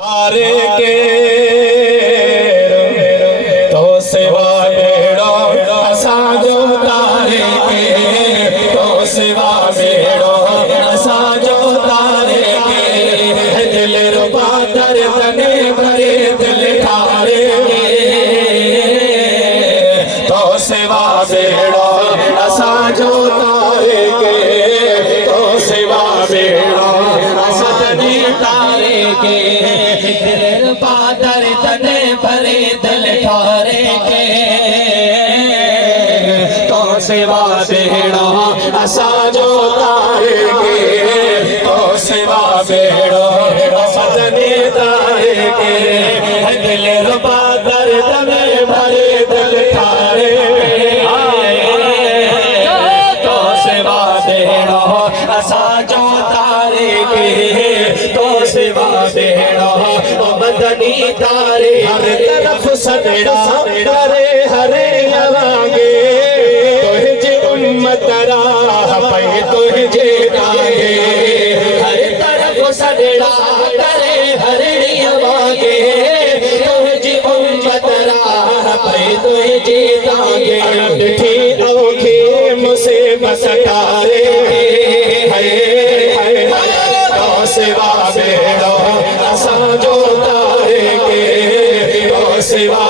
तारे के तो सिवा बेड़ो असाजो तारे के तो सिवा बेड़ो असाजो तारे के दिल रुपा दर तने भरे दिल ठारे तो सिवा बेड़ो असाजो तारे के तो सिवा बेड़ो असतने तारे के दिल पादर तने भरे दिल ठारे के तो सिवा बेड़ो असाजो तारे के तो सिवा बेड़ो असतने तारे के दिल पादर तने भरे दिल ठारे तो सिवा बेड़ो असाजो तारे के तो सिवा बेड़ो मदनी तारे हर तरफ सदड़ा हरे हरे लवांगे तुझे उम्मत राह पे तुझे गांगे हर तरफ सदड़ा हरे हरे लवांगे तुझे उम्मत राह पे तुझे गांगे मिठी औखे मुझसे बसटारे तो सिवा बेड़ो असाजो तारे के तो सिवा